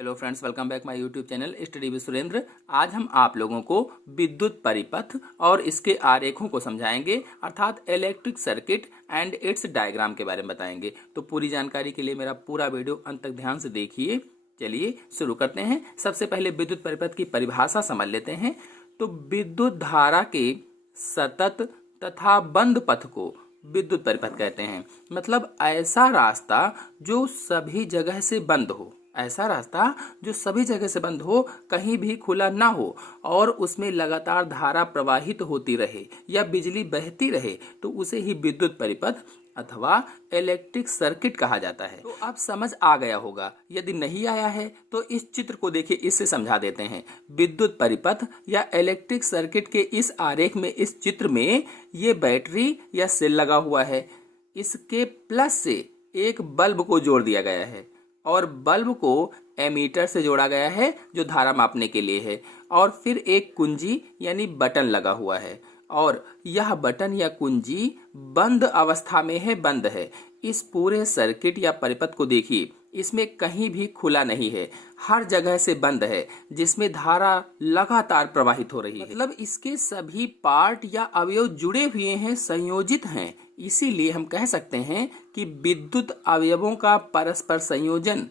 Hello friends, welcome back my YouTube channel study with Surendra. आज हम आप लोगों को विद्युत परिपथ और इसके आरेखों को समझाएंगे, अर्थात electric circuit and it's diagram के बारे में बताएंगे। तो पूरी जानकारी के लिए मेरा पूरा वीडियो अंत तक ध्यान से देखिए। चलिए शुरू करते हैं। सबसे पहले विद्युत परिपथ की परिभाषा समझ लेते हैं। तो विद्युत धारा के सतत तथा बंद पथ को विद्युत परिपथ कहते हैं। मतलब ऐसा रास्ता जो सभी जगह से बंद हो, ऐसा रास्ता जो सभी जगह से बंद हो, कहीं भी खुला ना हो और उसमें लगातार धारा प्रवाहित होती रहे या बिजली बहती रहे, तो उसे ही विद्युत परिपथ अथवा इलेक्ट्रिक सर्किट कहा जाता है। तो अब समझ आ गया होगा। यदि नहीं आया है तो इस चित्र को देखिए, इससे समझा देते हैं। विद्युत परिपथ या इलेक्ट्रिक सर्किट के इस आरेख में, इस चित्र में ये बैटरी या सेल लगा हुआ है। इसके प्लस से एक बल्ब को जोड़ दिया गया है और बल्ब को एमीटर से जोड़ा गया है जो धारा मापने के लिए है, और फिर एक कुंजी यानी बटन लगा हुआ है और यह बटन या कुंजी बंद अवस्था में है, बंद है। इस पूरे सर्किट या परिपथ को देखिए, इसमें कहीं भी खुला नहीं है, हर जगह से बंद है, जिसमें धारा लगातार प्रवाहित हो रही है। मतलब इसके सभी पार्ट या अवयव जुड़े हुए हैं, संयोजित हैं। इसीलिए हम कह सकते हैं कि विद्युत अवयवों का परस्पर संयोजन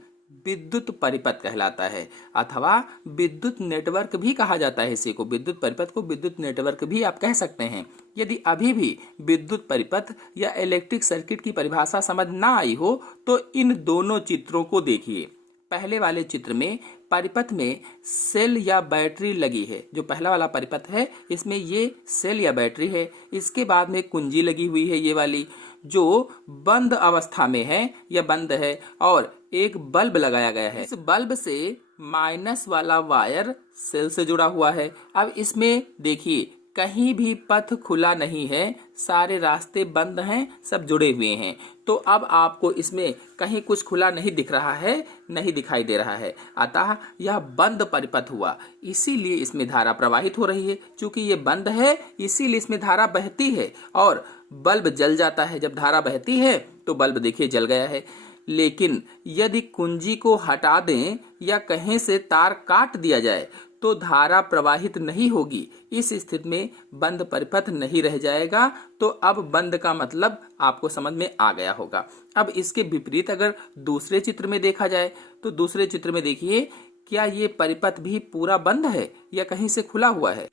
विद्युत परिपथ कहलाता है, अथवा विद्युत नेटवर्क भी कहा जाता है। इसी को, विद्युत परिपथ को विद्युत नेटवर्क भी आप कह सकते हैं। यदि अभी भी विद्युत परिपथ या इलेक्ट्रिक सर्किट की परिभाषा समझ ना आई हो तो इन दोनों चित्रों को देखिए। पहले वाले चित्र में परिपथ में सेल या बैटरी लगी है। जो पहला वाला परिपथ है, इसमें ये सेल या बैटरी है। इसके बाद में कुंजी लगी हुई है, ये वाली, जो बंद अवस्था में है या बंद है, और एक बल्ब लगाया गया है। इस बल्ब से माइनस वाला वायर सेल से जुड़ा हुआ है। अब इसमें देखिए, कहीं भी पथ खुला नहीं है, सारे रास्ते बंद हैं, सब जुड़े हुए हैं। तो अब आपको इसमें कहीं कुछ खुला नहीं दिख रहा है, नहीं दिखाई दे रहा है, अतः यह बंद परिपथ हुआ। इसीलिए इसमें धारा प्रवाहित हो रही है। चूंकि ये बंद है, इसीलिए इसमें धारा बहती है और बल्ब जल जाता है। जब धारा बहती है तो बल्ब देखिए जल गया है। लेकिन यदि कुंजी को हटा दें या कहीं से तार काट दिया जाए तो धारा प्रवाहित नहीं होगी। इस स्थिति में बंद परिपथ नहीं रह जाएगा। तो अब बंद का मतलब आपको समझ में आ गया होगा। अब इसके विपरीत अगर दूसरे चित्र में देखा जाए तो दूसरे चित्र में देखिए, क्या ये परिपथ भी पूरा बंद है या कहीं से खुला हुआ है?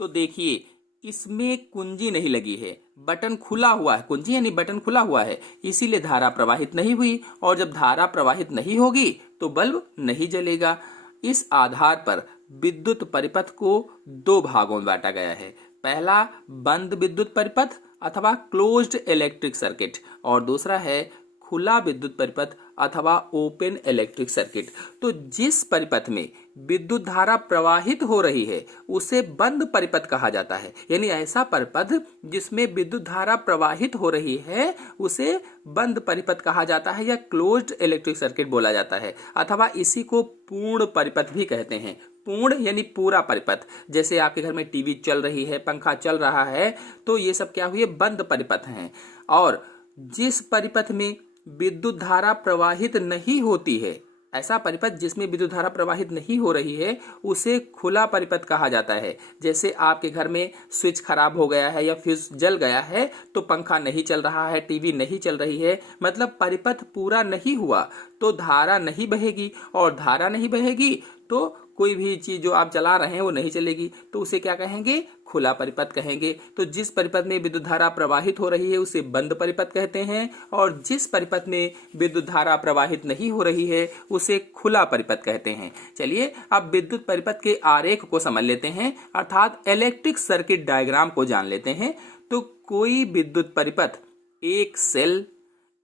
तो देखिए, इसमें कुंजी नहीं लगी है, बटन खुला हुआ है। कुंजी यानी बटन खुला हुआ है, इसीलिए धारा प्रवाहित नहीं हुई, और जब धारा प्रवाहित नहीं होगी तो बल्ब नहीं जलेगा। इस आधार पर विद्युत परिपथ को दो भागों में बांटा गया है। पहला बंद विद्युत परिपथ अथवा क्लोज्ड इलेक्ट्रिक सर्किट, और दूसरा है खुला विद्युत परिपथ अथवा ओपन इलेक्ट्रिक सर्किट। तो जिस परिपथ में विद्युत धारा प्रवाहित हो रही है उसे बंद परिपथ कहा जाता है। यानी ऐसा परिपथ जिसमें विद्युत धारा प्रवाहित हो रही है उसे बंद परिपथ कहा जाता है या क्लोज्ड इलेक्ट्रिक सर्किट बोला जाता है, अथवा इसी को पूर्ण परिपथ भी कहते हैं। पूर्ण यानी पूरा परिपथ। जैसे आपके घर में टीवी चल रही है, पंखा चल रहा है, तो ये सब क्या हुए? बंद परिपथ हैं। और जिस परिपथ में विद्युत धारा प्रवाहित नहीं होती है, ऐसा परिपथ जिसमें विद्युत धारा प्रवाहित नहीं हो रही है, उसे खुला परिपथ कहा जाता है। जैसे आपके घर में स्विच खराब हो गया है या फ्यूज जल गया है तो पंखा नहीं चल रहा है, टीवी नहीं चल रही है, मतलब परिपथ पूरा नहीं हुआ तो धारा नहीं बहेगी, और धारा नहीं बहेगी तो कोई भी चीज जो आप चला रहे हैं वो नहीं चलेगी। तो उसे क्या कहेंगे? खुला परिपथ कहेंगे। तो जिस परिपथ में विद्युत धारा प्रवाहित हो रही है उसे बंद परिपथ कहते हैं, और जिस परिपथ में विद्युत धारा प्रवाहित नहीं हो रही है उसे खुला परिपथ कहते हैं। चलिए अब विद्युत परिपथ के आरेख को समझ लेते हैं, अर्थात इलेक्ट्रिक सर्किट डायग्राम को जान लेते हैं। तो कोई विद्युत परिपथ एक सेल,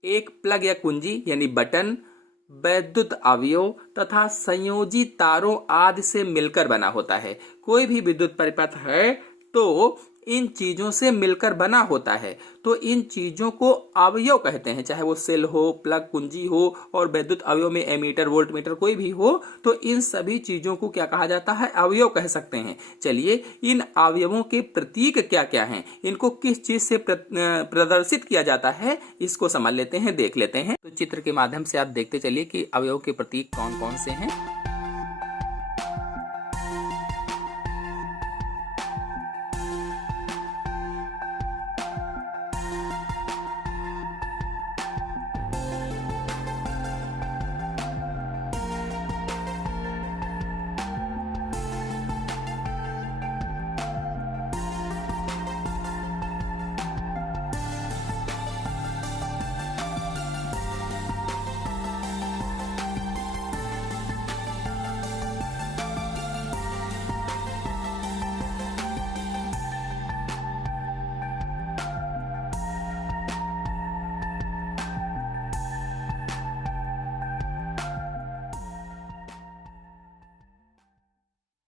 एक प्लग या कुंजी यानी बटन, वैद्युत अवयव तथा संयोजी तारों आदि से मिलकर बना होता है। कोई भी विद्युत परिपथ है तो इन चीजों से मिलकर बना होता है। तो इन चीजों को अवयव कहते हैं, चाहे वो सेल हो, प्लग, कुंजी हो, और वैद्युत अवयव में एमीटर, वोल्टमीटर कोई भी हो, तो इन सभी चीजों को क्या कहा जाता है? अवयव कह सकते हैं। चलिए इन अवयवों के प्रतीक क्या क्या हैं, इनको किस चीज से प्रदर्शित किया जाता है, इसको समझ लेते हैं, देख लेते हैं। तो चित्र के माध्यम से आप देखते चलिए कि अवयव के प्रतीक कौन कौन से हैं।